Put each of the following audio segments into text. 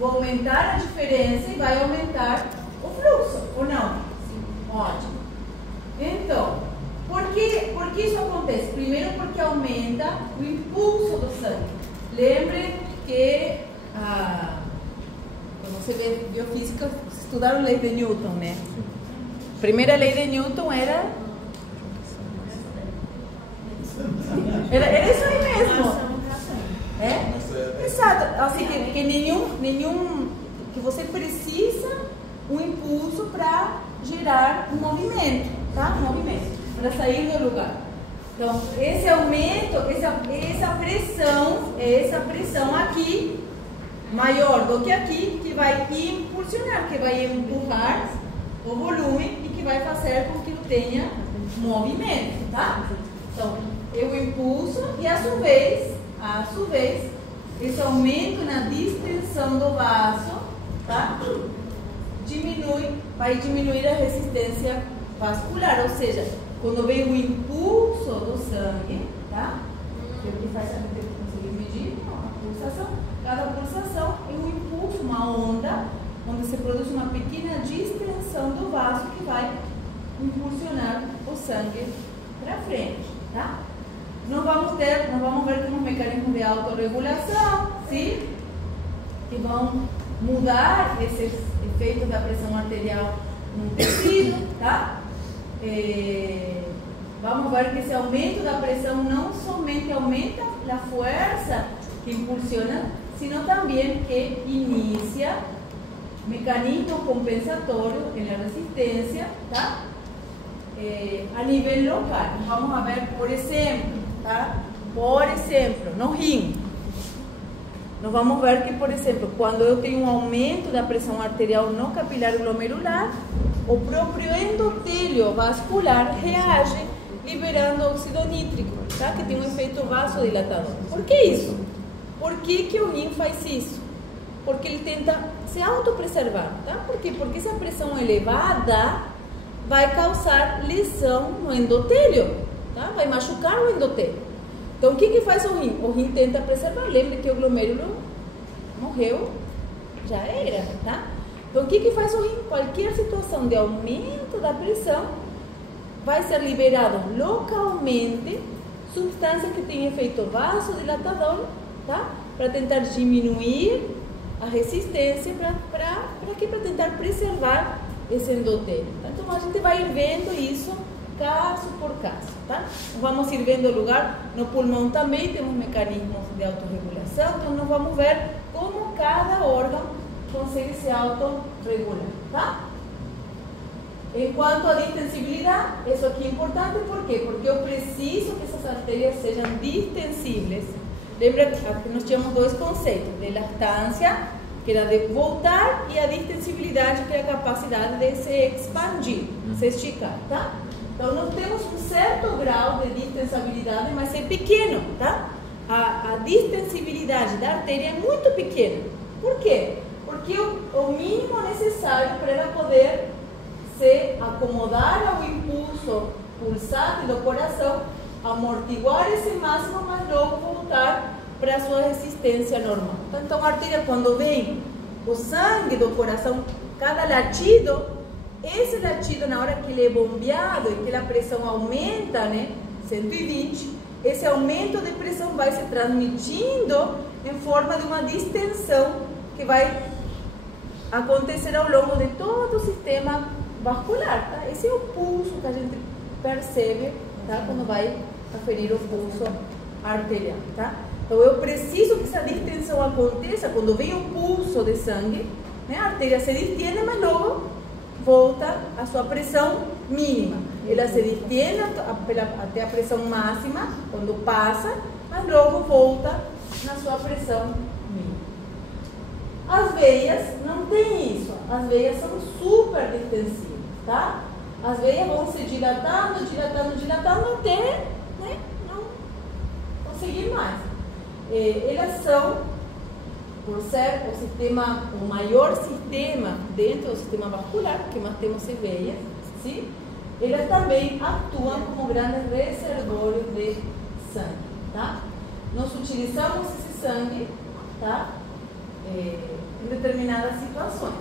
vou aumentar a diferença e vai aumentar o fluxo, ou não? Sim. Ótimo. Então, por que isso acontece? Primeiro porque aumenta o impulso do sangue. Lembre que, quando você vê biofísica, vocês estudaram a lei de Newton, né? A primeira lei de Newton era isso aí mesmo. É? Exato. Assim, que nenhum que você precisa um impulso para gerar um movimento, tá? Um movimento, para sair do lugar. Então, esse aumento, essa pressão aqui, maior do que aqui, que vai impulsionar, que vai empurrar o volume e que vai fazer com que tenha movimento, tá? Então, eu impulso e a sua vez, esse aumento na distensão do vaso, tá? Vai diminuir a resistência vascular, ou seja, quando vem o impulso do sangue, tá? Que é o que faz a gente conseguir medir a pulsação. Cada pulsação é um impulso, uma onda, onde se produz uma pequena distensão do vaso que vai impulsionar o sangue para frente, tá? Não vamos ver como mecanismos de autorregulação, sim? Que vão mudar esses efeitos da pressão arterial no tecido, tá? Vamos ver que esse aumento da pressão não somente aumenta a força que impulsiona, sino também que inicia mecanismo compensatório na resistência, tá? A nível local. Vamos ver, por exemplo, tá? Por exemplo, no rim. Nós vamos ver que, por exemplo, quando eu tenho um aumento da pressão arterial no capilar glomerular, o próprio endotélio vascular reage liberando óxido nítrico, tá? Que tem um efeito vasodilatador. Por que isso? Por que o rim faz isso? Porque ele tenta se autopreservar, tá? Por quê? Porque essa pressão elevada vai causar lesão no endotélio, tá? Vai machucar o endotélio. Então, o que faz o rim? O rim tenta preservar. Lembre que o glomérulo morreu, já era, tá? Então, o que faz o rim? Qualquer situação de aumento da pressão vai ser liberado localmente substância que tem efeito vasodilatador, tá? Para tentar diminuir a resistência, para tentar preservar esse endotélio. Tá? Então, a gente vai ir vendo isso caso por caso, tá? Vamos ir vendo o lugar. No pulmão também temos mecanismos de autorregulação, então nós vamos ver como cada órgão consegue se autorregular, tá? Enquanto a distensibilidade, isso aqui é importante, por quê? Porque eu preciso que essas artérias sejam distensíveis. Lembra que nós tínhamos dois conceitos, de lactância, que era de voltar, e a distensibilidade, que é a capacidade de se expandir, se esticar, tá? Então, nós temos um certo grau de distensibilidade, mas é pequeno, tá? A distensibilidade da artéria é muito pequena. Por quê? Porque o mínimo necessário para ela poder se acomodar ao impulso pulsante do coração, amortiguar esse máximo, mas logo voltar para a sua resistência normal. Então, a artéria, quando vem o sangue do coração, cada latido, esse latido, na hora que ele é bombeado e que a pressão aumenta, né, 120, esse aumento de pressão vai se transmitindo em forma de uma distensão que vai acontecer ao longo de todo o sistema vascular, tá? Esse é o pulso que a gente percebe, tá? Quando vai aferir o pulso arterial, tá? Então, eu preciso que essa distensão aconteça quando vem o pulso de sangue, né? A artéria se distende, mas logo volta a sua pressão mínima. Ela se distende até a pressão máxima quando passa, mas logo volta na sua pressão mínima. As veias não tem isso. As veias são super distensivas, tá? As veias vão se dilatando até, né, não conseguir mais. Elas são, por ser o maior sistema dentro do sistema vascular, porque nós temos veias, sim? Elas também atuam como grandes reservórios de sangue, tá? Nós utilizamos esse sangue, tá? em determinadas situações.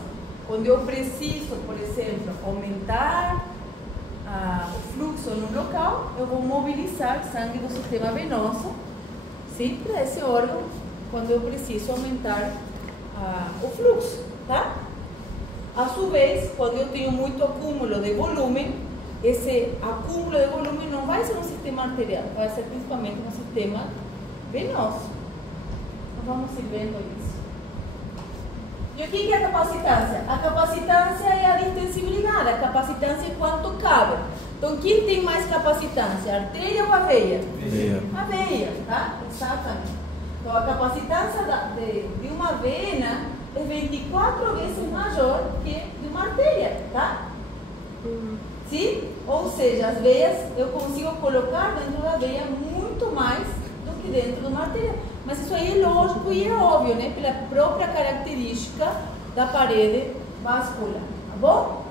Quando eu preciso, por exemplo, aumentar o fluxo no local, eu vou mobilizar sangue do sistema venoso, sim, para esse órgão, quando eu preciso aumentar o fluxo, tá? A sua vez, quando eu tenho muito acúmulo de volume, esse acúmulo de volume não vai ser no sistema arterial, vai ser principalmente no sistema venoso. Então, vamos ir vendo isso. E o que é a capacitância? A capacitância é a distensibilidade, a capacitância é quanto cabe. Então, quem tem mais capacitância, a artéria ou a veia? Veia. A veia, tá? Exatamente. Então, a capacitância de uma vena é 24 vezes maior que de uma artéria, tá? Sim? Ou seja, as veias eu consigo colocar dentro da veia muito mais do que dentro de uma artéria. Mas isso aí é lógico e é óbvio, né? Pela própria característica da parede vascular, tá bom?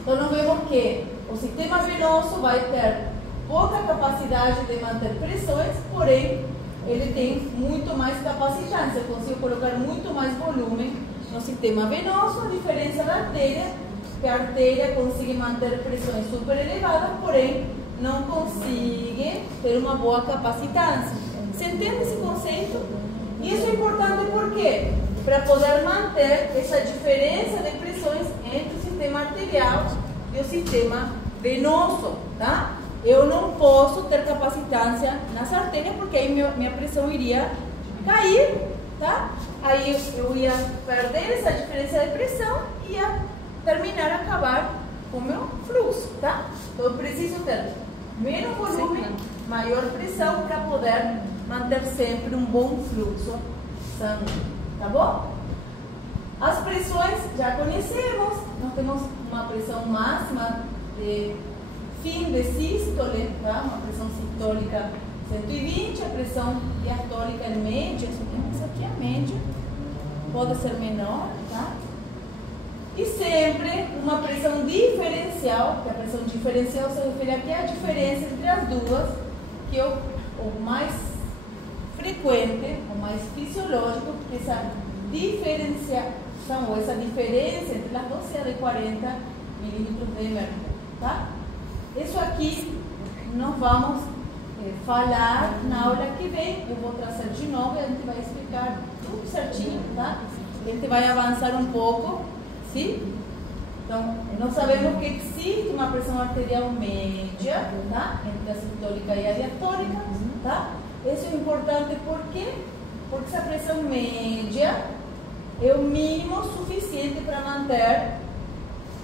Então, nós vemos que o sistema venoso vai ter pouca capacidade de manter pressões, porém, ele tem muito mais capacitância. Eu consigo colocar muito mais volume no sistema venoso, a diferença da artéria, que a artéria consegue manter pressões super elevadas, porém, não consegue ter uma boa capacitância. Você entende esse conceito? Isso é importante porque para poder manter essa diferença de pressões entre o sistema arterial e o sistema venoso, tá? Eu não posso ter capacitância nas artérias porque aí minha pressão iria cair, tá? Aí eu ia perder essa diferença de pressão e ia terminar, acabar com o meu fluxo, tá? Então eu preciso ter menos volume, maior pressão para poder manter sempre um bom fluxo sanguíneo, tá bom? As pressões já conhecemos, nós temos uma pressão máxima de fim de sístole, tá? Uma pressão sistólica 120, a pressão diastólica é média, só temos aqui a média, pode ser menor, tá? E sempre uma pressão diferencial, que a pressão diferencial se refere aqui à diferença entre as duas, que é o mais frequente, o mais fisiológico, que essa diferenciação, ou essa diferença entre as duas é de 40 milímetros de mercúrio, tá? Isso aqui nós vamos falar na aula que vem, eu vou trazer de novo e a gente vai explicar tudo certinho, tá? A gente vai avançar um pouco, sim? Então, nós sabemos que existe uma pressão arterial média, tá? Entre a sistólica e a diastólica, tá? Isso é importante porque essa pressão média é o mínimo suficiente para manter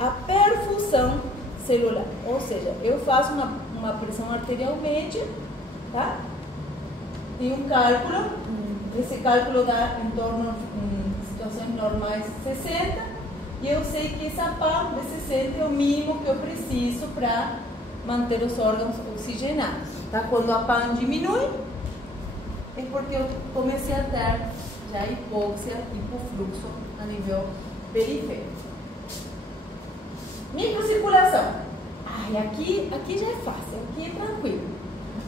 a perfusão celular. Ou seja, eu faço uma pressão arterial média, tá? Tem um cálculo, esse cálculo dá em torno, em situações normais, 60, e eu sei que essa PAM de 60 é o mínimo que eu preciso para manter os órgãos oxigenados, tá? Quando a PAM diminui, é porque eu comecei a ter já hipóxia, hipofluxo a nível periférico. Microcirculação. Aqui já é fácil, aqui é tranquilo.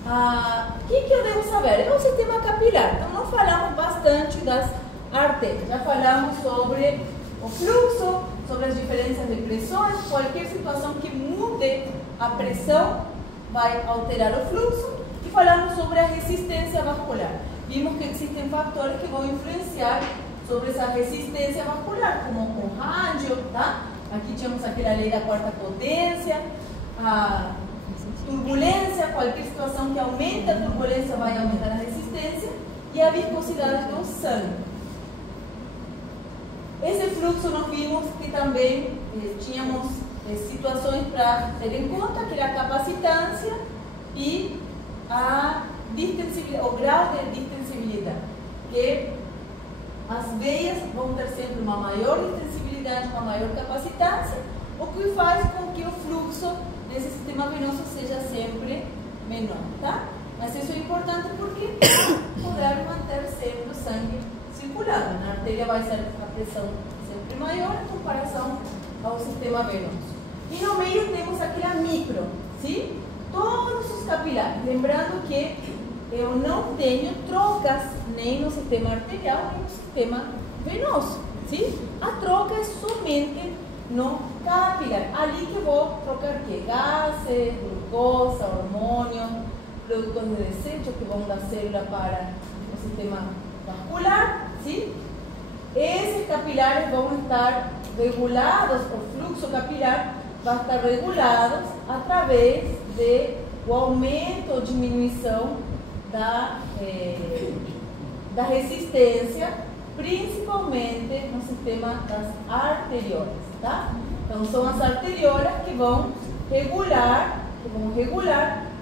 O que eu devo saber? É o sistema capilar. Então, nós falamos bastante das artérias. Já falamos sobre o fluxo, sobre as diferenças de pressões. Qualquer situação que mude a pressão vai alterar o fluxo. E falamos sobre a resistência vascular. Vimos que existem fatores que vão influenciar sobre essa resistência vascular, como o rádio, tá? Aqui tínhamos aquela lei da quarta potência, a turbulência, qualquer situação que aumenta a turbulência vai aumentar a resistência, e a viscosidade do sangue. Esse fluxo nós vimos que também tínhamos situações para ter em conta, que era a capacitância e a distensibilidade, o grau de distensibilidade, que as veias vão ter sempre uma maior distensibilidade, uma maior capacitância, o que faz com que o fluxo nesse sistema venoso seja sempre menor, tá? Mas isso é importante porque poder manter sempre o sangue circulando. Na artéria vai ser a pressão sempre maior em comparação ao sistema venoso. E no meio temos aquela micro, sim? Todos os capilares. Lembrando que eu não tenho trocas nem no sistema arterial nem no sistema venoso, sim? A troca é somente no capilar. Ali que vou trocar o quê? Gases, glucosa, hormônio, produtos de desecho que vão da célula para o sistema vascular, sim? Esses capilares vão estar regulados, o fluxo capilar vai estar regulado através do aumento ou diminuição da resistência, principalmente no sistema das arteriolas, tá? Então são as arteriolas que vão regular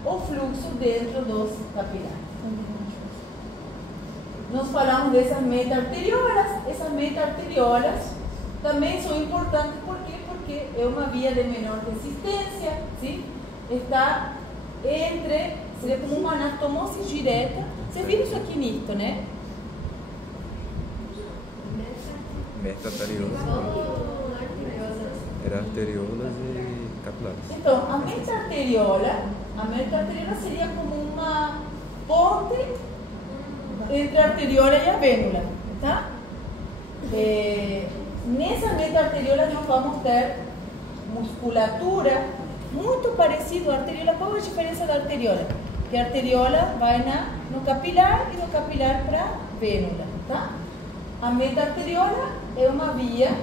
o fluxo dentro dos capilares. Nós falamos dessas meta-arteriolas. Essas meta-arteriolas também são importantes, por quê? Porque é uma via de menor resistência, sim? Está entre, seria como uma anastomose direta. Você viu isso aqui nisto, né? Meta-arteriolas. Era arteriolas e capilares. Então, a meta-arteriola seria como uma ponte entre a arteriola e a vênula, tá? Nessa meta-arteriola nós vamos ter musculatura muito parecida à arteriola. Qual é a diferença da arteriola? Que a arteriola vai no capilar e do capilar para a vênula, tá? A meta-arteriola é uma via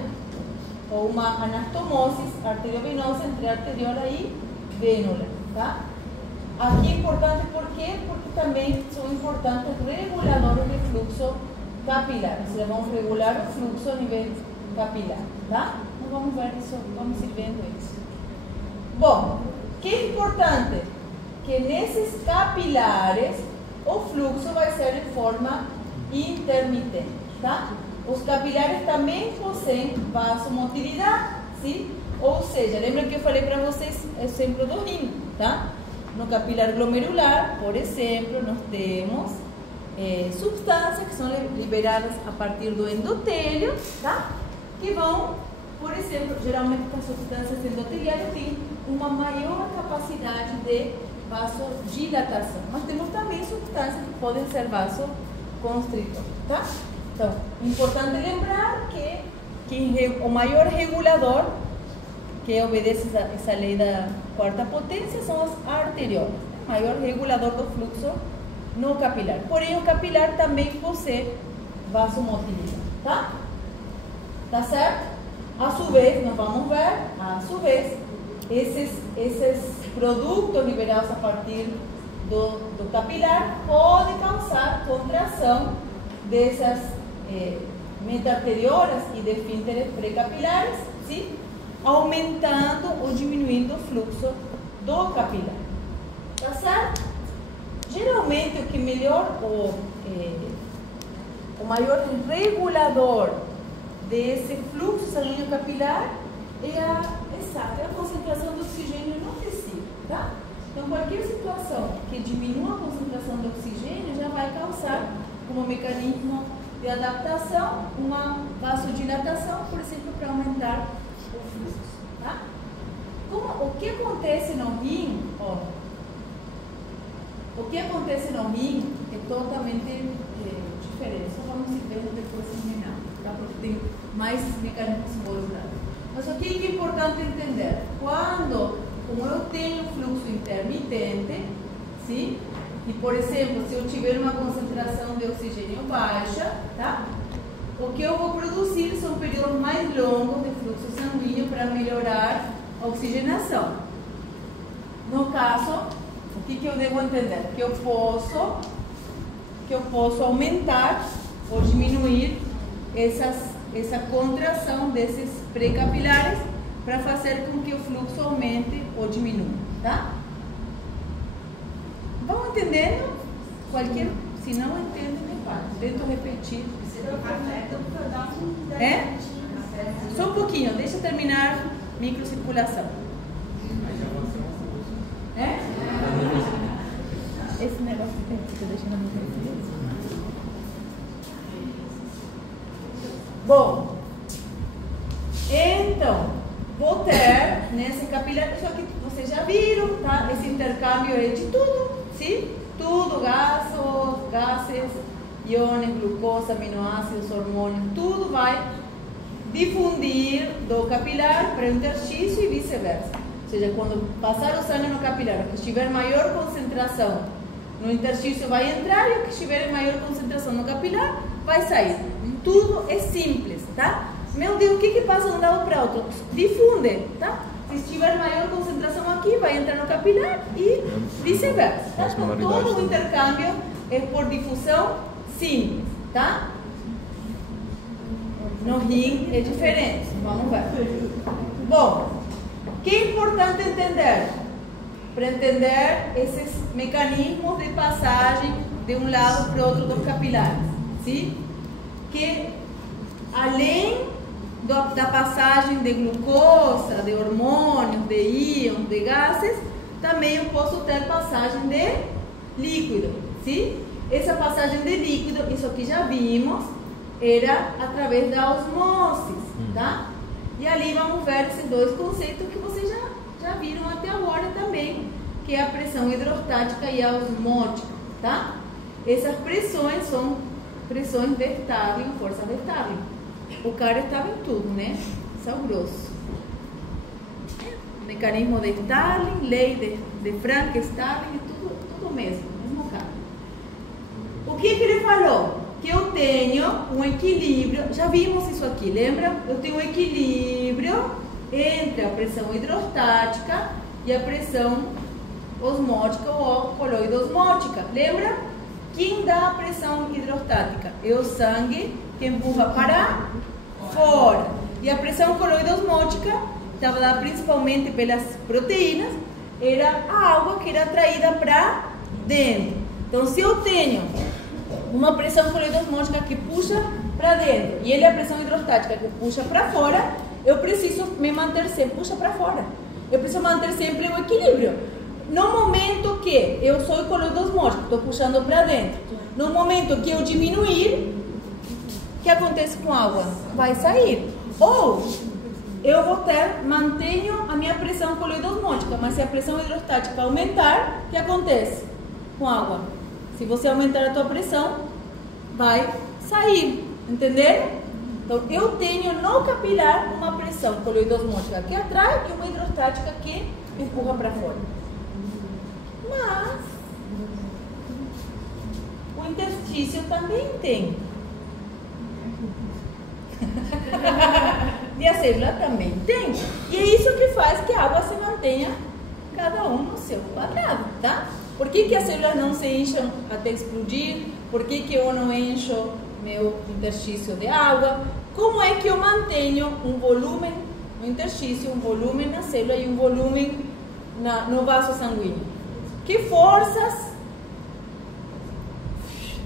ou uma anastomose arteriovenosa entre a arteriola e vênula, tá? Aqui é importante por quê? Porque também são importantes reguladores de fluxo capilar, ou seja, vão regular o fluxo a nível capilar, tá? Então vamos ver isso, vamos ir vendo isso. Bom, o que é importante? Que nesses capilares o fluxo vai ser de forma intermitente, tá? Os capilares também possuem vasomotilidade, sim? Ou seja, lembra que eu falei para vocês o exemplo do rim, tá? No capilar glomerular, por exemplo, nós temos substâncias que são liberadas a partir do endotélio, tá? Que vão, por exemplo, geralmente as substâncias endoteliais têm uma maior capacidade de vasodilatação, mas temos também substâncias que podem ser vasoconstritores, tá? Então, importante lembrar que o maior regulador que obedece essa lei da quarta potência são as arteriolas, o maior regulador do fluxo no capilar. Porém, o capilar também possui vasomotilidade, tá? Tá certo? A su vez, nós vamos ver, esses produtos liberados a partir do capilar podem causar contração dessas meta-arteriolas e de esfínteres pré-capilares, sim? Aumentando ou diminuindo o fluxo do capilar. Tá certo? Geralmente o que melhor, o maior regulador desse fluxo sanguíneo capilar é a concentração de oxigênio no tecido, tá? Então qualquer situação que diminua a concentração de oxigênio já vai causar, como mecanismo de adaptação, uma vasodilatação, por exemplo, para aumentar o fluxo, tá? O que acontece no rim, ó, o que acontece no rim é totalmente diferente. Só vamos ir vendo depois no final, tá? Porque tem mais mecanismos involucrados. Mas o que é importante entender? Como eu tenho fluxo intermitente, sim? E, por exemplo, se eu tiver uma concentração de oxigênio baixa, tá? O que eu vou produzir são períodos mais longos de fluxo sanguíneo para melhorar a oxigenação. No caso, o que eu devo entender? Que eu posso aumentar ou diminuir essa contração desses pré-capilares para fazer com que o fluxo aumente ou diminua, tá? Vão entendendo? Se não entendem, me fala. Tento repetir. Só um pouquinho, deixa eu terminar microcirculação. Esse negócio que tem aqui, que eu deixei na minha frente. Bom, então, vou ter nesse capilar, isso aqui vocês já viram, tá? Esse intercâmbio é de tudo, sim? Tudo, gases, íons, glucosa, aminoácidos, hormônios, tudo vai difundir do capilar para o interstício e vice-versa. Ou seja, quando passar o sangue no capilar, o que estiver maior concentração no interstício vai entrar e o que estiver em maior concentração no capilar vai sair. Tudo é simples, tá? Meu Deus, o que passa de um lado para outro? Difunde, tá? Se estiver maior concentração aqui, vai entrar no capilar e vice-versa, tá? Então, todo o intercâmbio é por difusão simples, tá? No rim é diferente, vamos ver. Bom, o que é importante entender? Para entender esses mecanismos de passagem de um lado para o outro dos capilares, sim? Que além da passagem de glucosa, de hormônios, de íons, de gases, também eu posso ter passagem de líquido, sim? Essa passagem de líquido, isso aqui já vimos, era através da osmose, tá? E ali vamos ver esses dois conceitos que vocês já viram até agora também, que é a pressão hidrostática e a osmótica, tá? Essas pressões são pressões de Stirling, força de Stirling. O cara estava em tudo, né? Saugroso. Mecanismo de Stirling, lei de Frank-Starling, tudo mesmo cara. O que ele falou? Que eu tenho um equilíbrio, já vimos isso aqui, lembra? Eu tenho um equilíbrio entre a pressão hidrostática e a pressão osmótica ou coloidosmótica, lembra? Quem dá a pressão hidrostática? É o sangue que empurra para fora. E a pressão coloidosmótica, estava dada principalmente pelas proteínas, era a água que era atraída para dentro. Então, se eu tenho uma pressão coloidosmótica que puxa para dentro e ele é a pressão hidrostática que puxa para fora, eu preciso me manter sempre, puxa para fora. Eu preciso manter sempre o equilíbrio. No momento que eu sou coloidosmótica, estou puxando para dentro, no momento que eu diminuir, o que acontece com a água? Vai sair. Ou eu vou mantenho a minha pressão coloidosmótica, mas se a pressão hidrostática aumentar, o que acontece com a água? Se você aumentar a tua pressão, vai sair, entenderam? Então, eu tenho no capilar uma pressão coloidosmótica que atrai e uma hidrostática que empurra para fora. Mas o interstício também tem. E a célula também tem. E é isso que faz que a água se mantenha cada um no seu quadrado, tá? Por que as células não se enchem até explodir? Por que eu não encho meu interstício de água? Como é que eu mantenho um volume no interstício, um volume na célula e um volume no vaso sanguíneo? Que forças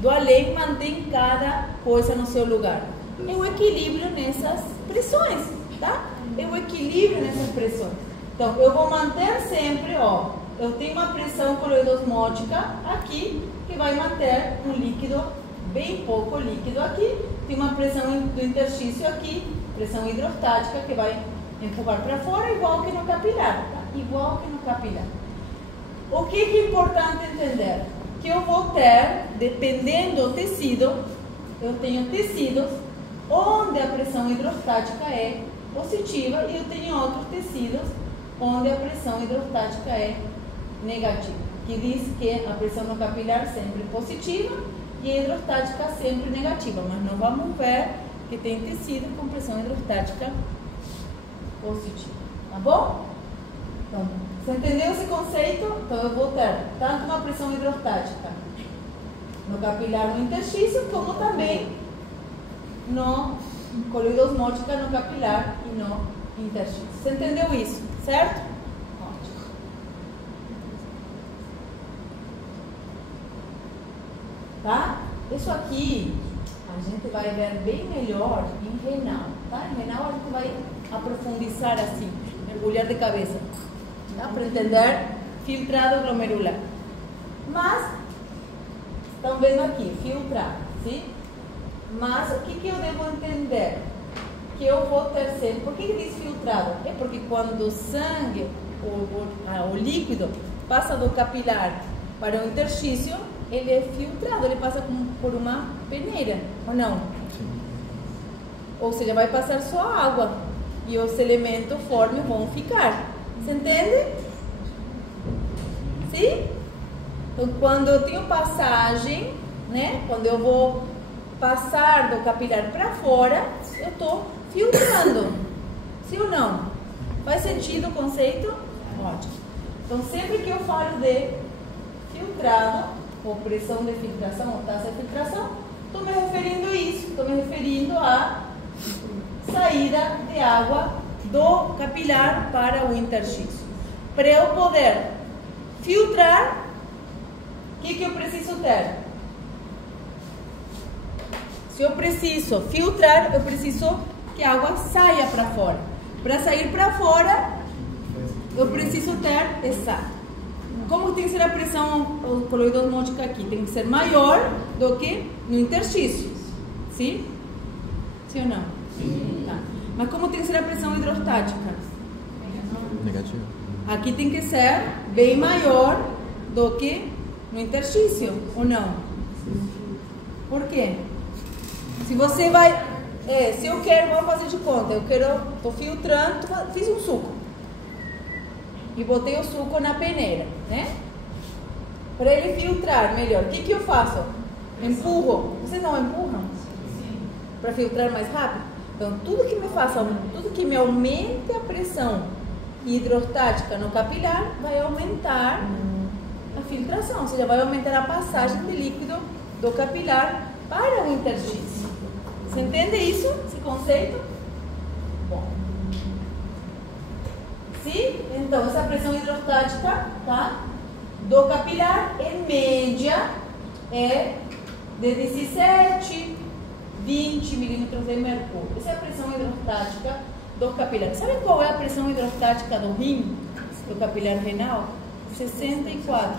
do além mantém cada coisa no seu lugar? É o equilíbrio nessas pressões, tá? É o equilíbrio nessas pressões. Então, eu vou manter sempre, ó, eu tenho uma pressão coloidosmótica aqui, que vai manter um líquido, bem pouco líquido aqui. Tem uma pressão do interstício aqui, pressão hidrostática, que vai empurrar para fora, igual que no capilar, tá? Igual que no capilar. O que é importante entender? Que eu vou ter, dependendo do tecido, eu tenho tecidos onde a pressão hidrostática é positiva e eu tenho outros tecidos onde a pressão hidrostática é negativa, que diz que a pressão no capilar sempre positiva e a hidrostática sempre negativa, mas não vamos ver que tem tecido com pressão hidrostática positiva, tá bom? Então, você entendeu esse conceito? Então eu vou ter tanto uma pressão hidrostática no capilar no interstício, como também no coloidosmótica no capilar e no interstício. Você entendeu isso, certo? Ótimo. Tá? Isso aqui a gente vai ver bem melhor em renal, tá? Em renal a gente vai aprofundizar assim, mergulhar de cabeça, tá? Para entender filtrado glomerular. Mas, estão vendo aqui, filtrado, sim? Mas o que eu devo entender? Que eu vou ter sempre. Por que diz filtrado? É porque quando o sangue, o líquido, passa do capilar para o interstício, ele é filtrado, ele passa por uma peneira, ou não? Sim. Ou seja, vai passar só água e os elementos formes vão ficar. Você entende? Sim? Então, quando eu tenho passagem, né? Quando eu vou passar do capilar para fora, eu estou filtrando. Sim ou não? Faz sentido o conceito? Ótimo. Então, sempre que eu falo de filtrado, ou pressão de filtração, ou taxa de filtração, estou me referindo a isso. Estou me referindo à saída de água do capilar para o interstício. Para eu poder filtrar, o que eu preciso ter? Se eu preciso filtrar, eu preciso que a água saia para fora. Para sair para fora, eu preciso ter essa. Como tem que ser a pressão coloide osmótica aqui? Tem que ser maior do que no interstício. Sim? Sim ou não? Sim. Tá. Mas como tem que ser a pressão hidrostática? Negativo. Aqui tem que ser bem maior do que no interstício, ou não? Por quê? Se você vai... se eu quero, vamos fazer de conta, estou filtrando, fiz um suco. E botei o suco na peneira, né? Para ele filtrar melhor, o que eu faço? Empurro. Vocês não empurram? Para filtrar mais rápido? Então, tudo que me aumente a pressão hidrostática no capilar vai aumentar a filtração, ou seja, vai aumentar a passagem de líquido do capilar para o interstício. Você entende isso? Esse conceito? Bom. Sim? Então, essa pressão hidrostática, tá? Do capilar, em média, é de 17, 20 milímetros de mercúrio. Essa é a pressão hidrostática do capilar. Sabe qual é a pressão hidrostática do rim, do capilar renal? 64.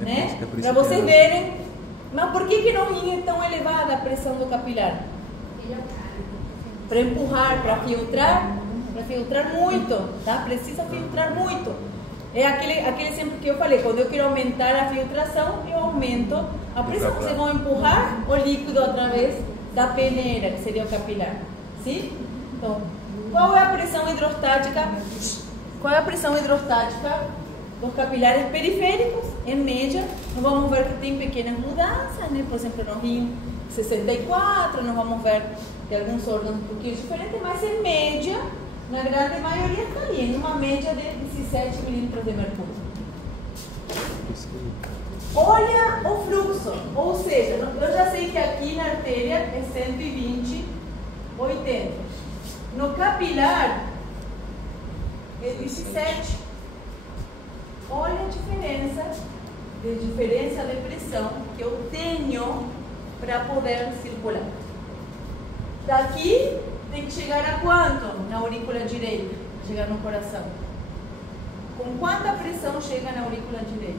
Né? Para vocês verem. Mas por que no rim é tão elevada a pressão do capilar? Para empurrar, para filtrar muito, tá? Precisa filtrar muito. É aquele exemplo que eu falei, quando eu quero aumentar a filtração, eu aumento a pressão. Vocês vão empurrar o líquido através da peneira, que seria o capilar. Sim? Então, qual é a pressão hidrostática? Qual é a pressão hidrostática dos capilares periféricos? Em média, nós vamos ver que tem pequenas mudanças, né? Por exemplo, no rim 64, nós vamos ver que alguns órgãos um pouquinho diferentes, mas em média, na grande maioria está ali, em uma média de 17 milímetros de mercúrio. Olha o fluxo, ou seja, eu já sei que aqui na artéria é 120, 80. No capilar é 17. Olha a diferença de pressão que eu tenho para poder circular. Daqui tem que chegar a quanto na aurícula direita? Chegar no coração. Com quanta pressão chega na aurícula direita?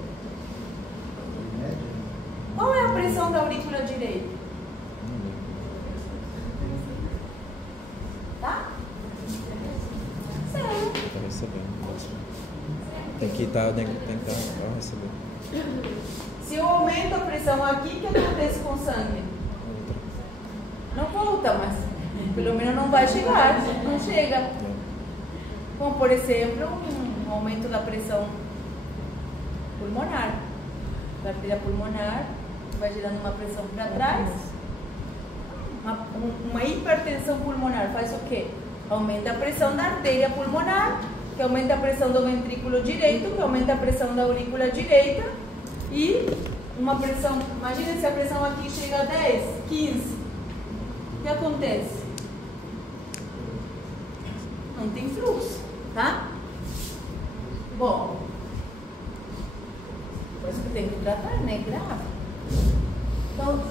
Qual é a pressão da aurícula direita? Tá? Sério? Está recebendo. Tem que estar recebendo. Se eu aumento a pressão aqui, o que acontece com o sangue? Não volta, mas pelo menos não vai chegar. Não chega. Como, por exemplo, um aumento da pressão pulmonar. A artéria pulmonar vai gerando uma pressão para trás. Uma hipertensão pulmonar faz o quê? Aumenta a pressão da artéria pulmonar, que aumenta a pressão do ventrículo direito, que aumenta a pressão da aurícula direita, e uma pressão, imagina se a pressão aqui chega a 10, 15, o que acontece? Não tem fluxo, tá? Bom, por isso que tem que tratar, né? Grave. Então,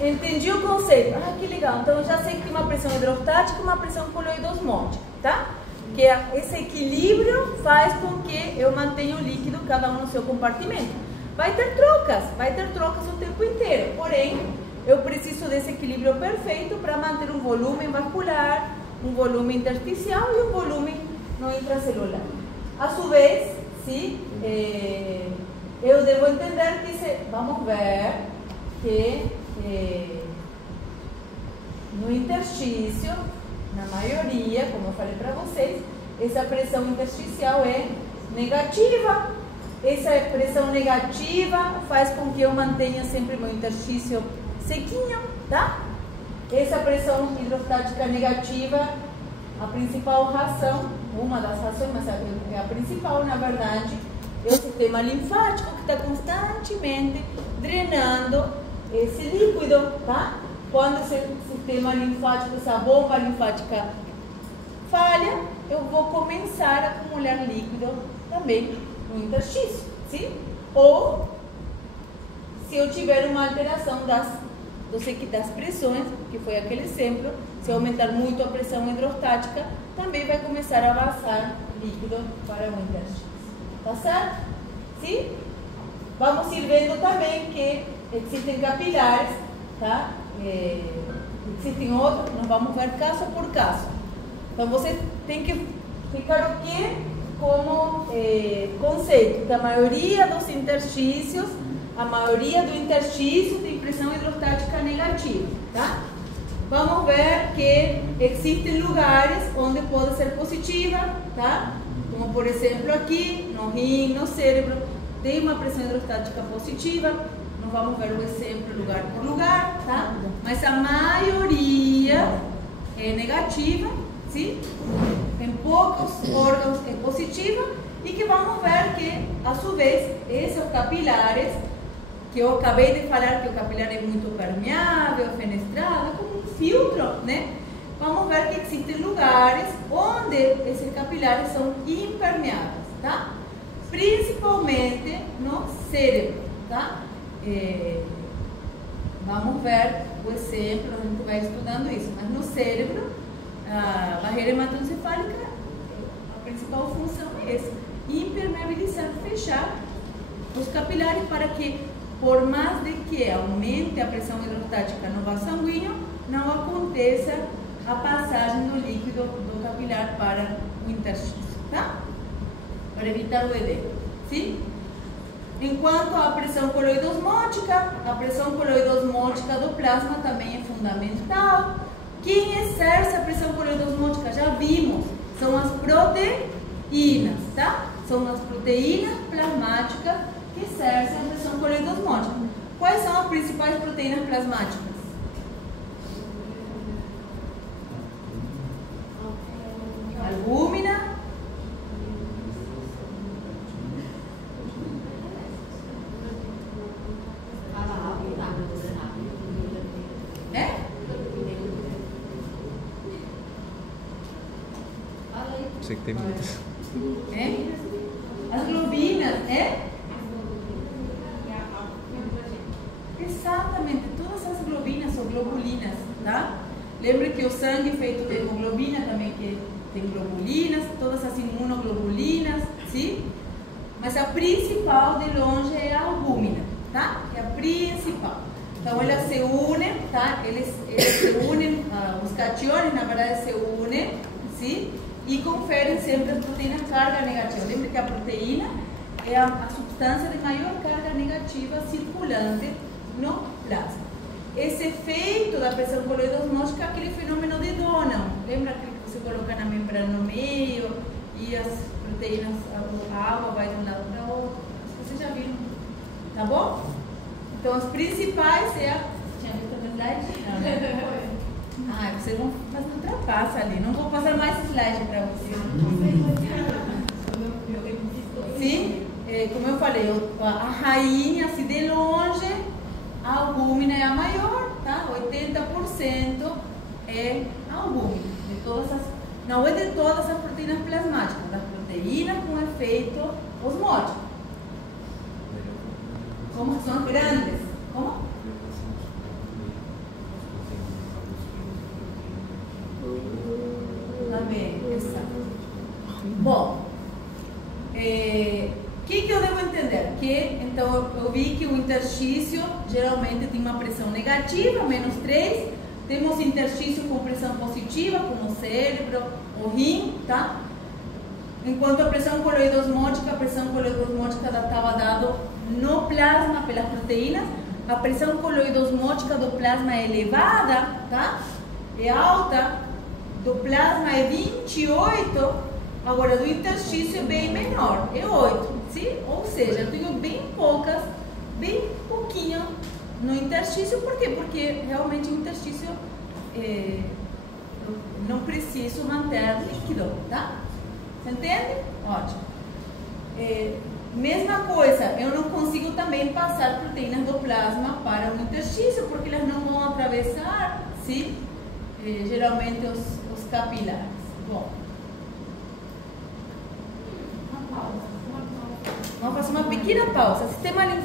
entendi o conceito. Ah, que legal. Então, eu já sei que tem uma pressão hidrostática e uma pressão coloidosmótica, tá? Que esse equilíbrio faz com que eu mantenha o líquido, cada um no seu compartimento. Vai ter trocas o tempo inteiro. Porém, eu preciso desse equilíbrio perfeito para manter um volume vascular, um volume intersticial e um volume no intracelular. A sua vez, se eu devo entender que, vamos ver que no interstício, na maioria, como eu falei para vocês, essa pressão intersticial é negativa. Essa pressão negativa faz com que eu mantenha sempre meu interstício sequinho, tá? Essa pressão hidrostática negativa, a principal razão, uma das razões, mas é a principal, na verdade, é o sistema linfático que está constantemente drenando esse líquido, tá? Quando esse sistema linfático, essa bomba linfática falha, eu vou começar a acumular líquido também no interstício, sim? Ou se eu tiver uma alteração das pressões, que foi aquele exemplo, se eu aumentar muito a pressão hidrostática, também vai começar a vazar líquido para o interstício. Tá certo? Sim? Vamos ir vendo também que existem capilares, tá? Existem outros, nós vamos ver caso por caso. Então você tem que ficar o que como conceito, que a maioria dos interstícios, a maioria do interstício tem pressão hidrostática negativa, tá? Vamos ver que existem lugares onde pode ser positiva, tá? Como por exemplo aqui, no rim, no cérebro, tem uma pressão hidrostática positiva. Nós vamos ver o exemplo lugar por lugar, tá? Mas a maioria é negativa, sim? Em poucos órgãos é positiva, e que vamos ver que, a sua vez, esses capilares, que eu acabei de falar que o capilar é muito permeável, fenestrado, como um filtro, né? Vamos ver que existem lugares onde esses capilares são impermeáveis, tá? Principalmente no cérebro, tá? Vamos ver o exemplo, a gente vai estudando isso, mas no cérebro, a barreira hematoencefálica, a principal função é essa: impermeabilizar, fechar os capilares para que, por mais de que aumente a pressão hidrostática no vaso sanguíneo, não aconteça a passagem do líquido do capilar para o interstício, tá? Para evitar o edema, sim? Enquanto a pressão coloidosmótica do plasma também é fundamental. Quem exerce a pressão coloidosmótica, já vimos, são as proteínas, tá? São as proteínas plasmáticas que exercem a pressão coloidosmótica. Quais são as principais proteínas plasmáticas? Albúmina, Sei que tem muitas. As globinas, Exatamente, todas as globinas são globulinas, tá? Lembra que o sangue é feito de hemoglobina também, que tem globulinas, todas as imunoglobulinas, sim? Mas a principal de longe é a albúmina, tá? É a principal. Então elas se unem, tá? Eles se unem, os cationes na verdade se unem, sim? E conferem sempre as proteínas carga negativa. Lembra que a proteína é a substância de maior carga negativa circulante no plasma. Esse efeito da pressão coloidosmótica é aquele fenômeno de Donan. Lembra aquele que você coloca na membrana no meio e as proteínas, a água vai de um lado para o outro? Vocês já viram, tá bom? Então as principais é a... Tinha visto o slide? Não, né? Ah, vocês vão fazer um trapaça ali. Não vou passar mais slide para vocês. Sim, como eu falei, a rainha, assim, de longe, a albúmina é a maior, tá? 80% é a albúmina. De todas as, não é de todas as proteínas plasmáticas, das proteínas com efeito osmótico. Como são grandes? Como? Também, exato. Bom, o que eu devo entender? Que, então, eu vi que o interstício geralmente tem uma pressão negativa, -3. Temos interstício com pressão positiva, como o cérebro, o rim, tá? Enquanto a pressão coloidosmótica estava dado no plasma pelas proteínas, a pressão coloidosmótica do plasma é elevada, tá? É alta, do plasma é 28, agora do interstício é bem menor, é 8, sim? Ou seja, eu tenho bem pouquinho no interstício, por quê? Porque realmente o interstício não preciso manter líquido, tá? Você entende? Ótimo. Mesma coisa, eu não consigo também passar proteínas do plasma para o interstício, porque elas não vão atravessar, sim? Geralmente os capilares. Bom, vamos fazer uma pequena pausa. Sistema linfático.